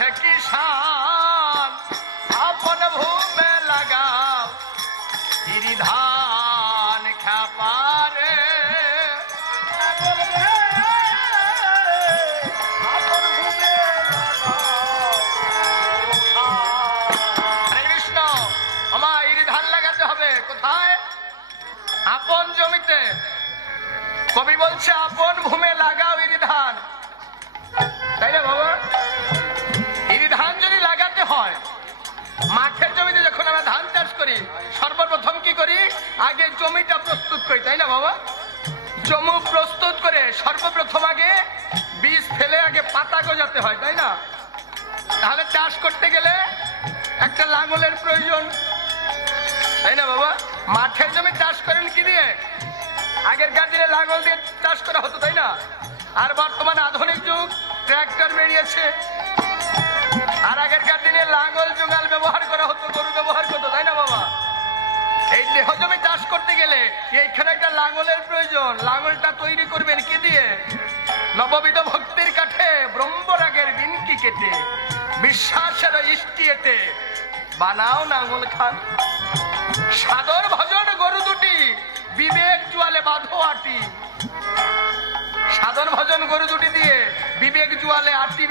আছে কিষান আপন ভূমে লাগাও গিরিধান খ্যাপারে আপন জমিতে কবি বলছে আপন ভূমে লাগাও ইরি ধান, তাই না বাবা? ইরি ধান যদি লাগাতে হয়, মাঠের জমিতে যখন আমরা ধান চাষ করি সর্বপ্রথম কি করি? আগে জমিটা প্রস্তুত করি, তাই না বাবা? জমি প্রস্তুত করে সর্বপ্রথম আগে বীজ ফেলে আগে পাতা গজাতে হয়, তাই না? তাহলে চাষ করতে গেলে একটা লাঙলের প্রয়োজন, তাই না বাবা? মাঠের জমি চাষ করেন কি দিয়ে? আগেরকার দিনে লাঙল দিয়ে চাষ করা হতো, তাই না? আর বর্তমানে আধুনিক যুগ, ট্রাক্টর বেরিয়েছে। আর আগেরকার দিনে লাঙল জুঙাল ব্যবহার করা হতো, গরু ব্যবহার করতো, তাই না বাবা? এই দেহ জমি চাষ করতে গেলে এইখানে একটা লাঙলের প্রয়োজন। লাঙলটা তৈরি করবেন কি দিয়ে? নববিধ ভক্তির কাঠে ব্রহ্মরাগের বিনকি কেটে বিশ্বাসের ইষ্টি এটে বানাও নাঙল খান। সাদর ভজন গরু দুটি বিবেক জুয়ালে বাঁধো আটি। সাধন ভজন গরু দুটি দিয়ে বিবেক জুয়ালে আটি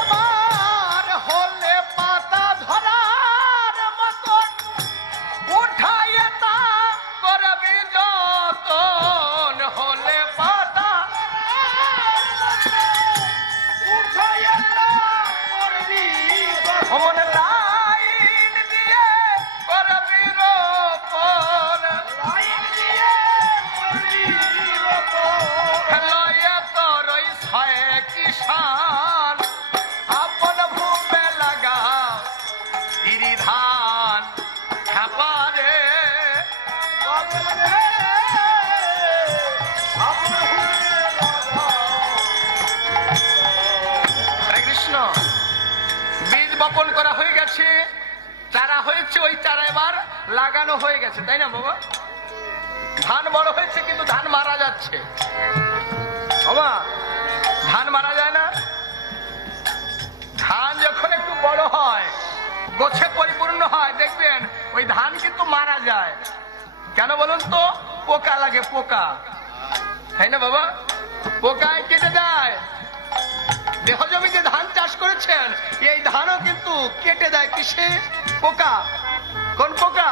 এবার হলে পাতা ধরার মতন উঠাইয়ে তা করবি যতন। হলে পাতা উঠাইয়ে তা করবি অমন লাইন দিয়ে করবি রোপণ। লাইন দিয়ে করবি রোপণ। লয়ে তোরই ছয় কিষান আপন ভূমে লাগাও ইরি ধান খ্যাপারে। হরে কৃষ্ণ। বীজ বপন করা হয়ে গেছে, চারা হয়েছে, ওই চারা এবার লাগানো হয়ে গেছে, তাই না বাবা? ধান বড় হয়েছে কিন্তু ধান মারা যাচ্ছে। বাবা ধান মারা যায় না? ধান যখন একটু বড় হয়, গোছে পরিপূর্ণ হয়, দেখবেন ওই ধান কিন্তু মারা যায়। কেন বলুন তো? পোকা লাগে, পোকা, তাই না বাবা? পোকায় কেটে দেয়। দেহ জমিতে ধান চাষ করেছেন, এই ধানও কিন্তু কেটে দেয় কিসে? পোকা। কোন পোকা?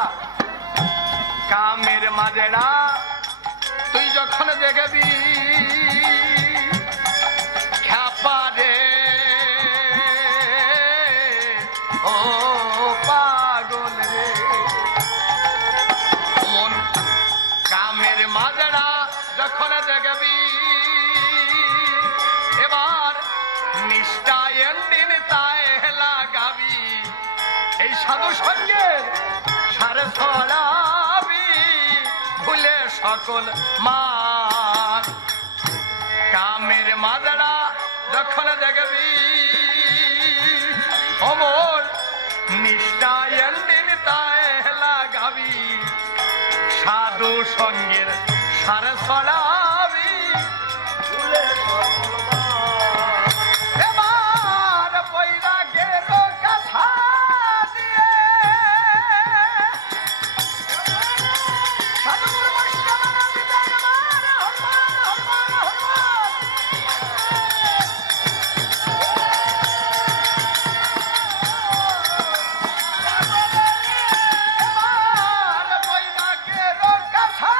কামের মাজেরা তুই যখন দেখবি খ্যাপারে ও পাগল রে মন। কামের মাজেরা যখন দেখবি এবার নিষ্ঠায় দিন তাই লাগাবি। এই সাধু সঙ্গের সারে ছড়াবি ভুলে সকল মান। কামের মাজরা যখন দেখবি অমর নিষ্ঠায় দিন তাই লাগাবি। সাধু সঙ্গের সারে ছড়াবি ভুলে সকল মান। এবার বৈরাগের কথা দিয়ে সাধুগুরু বৈষ্ণবরা বিদায় মান। হনুমান হনুমান হনুমান। এবার বৈরাগের কথা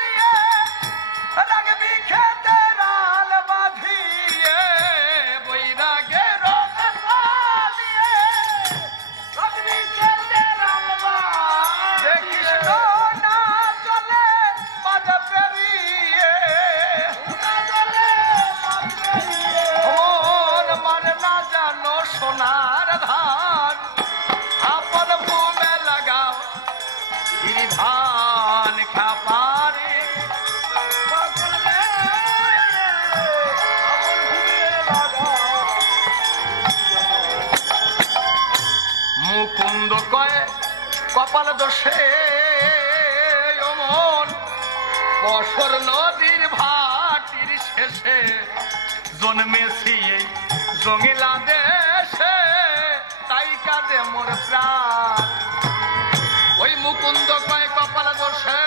দিয়ে রাগবি খেতে রাল বাঁধিয়ে। বৈরাগের কথা দিয়ে রাগবি খেতে রাল বাঁধিয়ে। কৃষ্ণ না চলে বাজ পেরিয়ে। না চলে বাজ পেরিয়ে। মন মানে না জানো সোনার ধান আপন ভূমে লাগাও ইরি ধান খ্যাপারে। মুকুন্দ কয় কপাল দোষে অমন পশর নদীর ভাটির শেষে জন্মেছি এই জঙ্গিলা দেশে তাই কাঁদে মোর প্রাণ। ওই মুকুন্দ কয় কপাল দোষে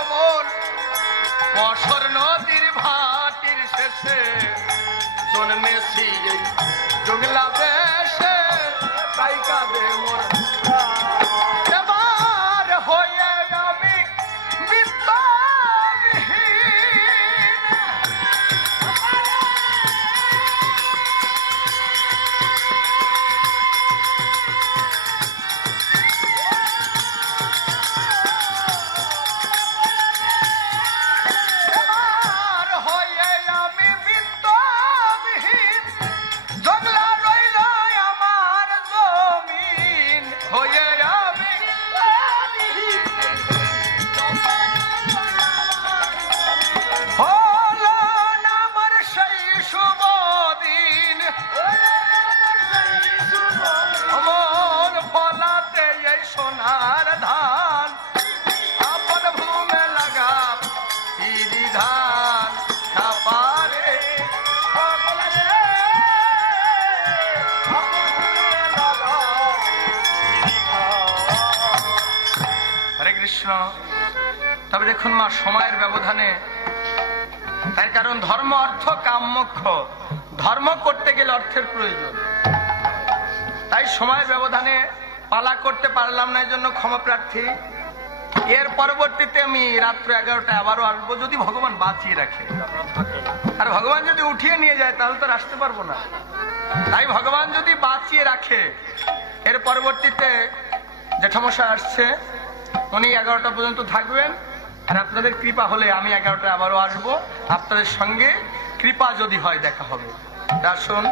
অমন বছর নদীর ভাটির শেষে জন্মেছি এই জঙ্গিলা দেশে তাই কাঁদে মোর প্রাণ। এবার হয়ে আমি বিত্তবিহীন, এবার হয়ে আমি বিত্তবিহীন, জঙ্গলা রইল আমার জমিন। হয়ে আমি হলো না আমার সেই শুভ দিন, অমন ফলাতে এই সোনার ধান। আপন ভূমে লাগা ইরি ধান খাপারে, হরে কৃষ্ণ। তবে দেখুন মা, সময়ের ব্যবধানে, তার কারণ ধর্ম অর্থ কাম মোক্ষ, ধর্ম করতে গেলে অর্থের প্রয়োজন। তাই সময়ের ব্যবধানে পালা করতে পারলাম না, এই জন্য ক্ষমা প্রার্থী। এর পরবর্তীতে আমি রাত্র 11টায় আবারও আসবো, যদি ভগবান বাঁচিয়ে রাখে। আর ভগবান যদি উঠিয়ে নিয়ে যায় তাহলে তো আর আসতে পারবো না। তাই ভগবান যদি বাঁচিয়ে রাখে, এর পরবর্তীতে জেঠামশাই আসছে, উনি 11টা পর্যন্ত থাকবেন। আর আপনাদের কৃপা হলে আমি 11টায় আবারও আসবো, আপনাদের সঙ্গে কৃপা যদি হয় দেখা হবে। আসুন।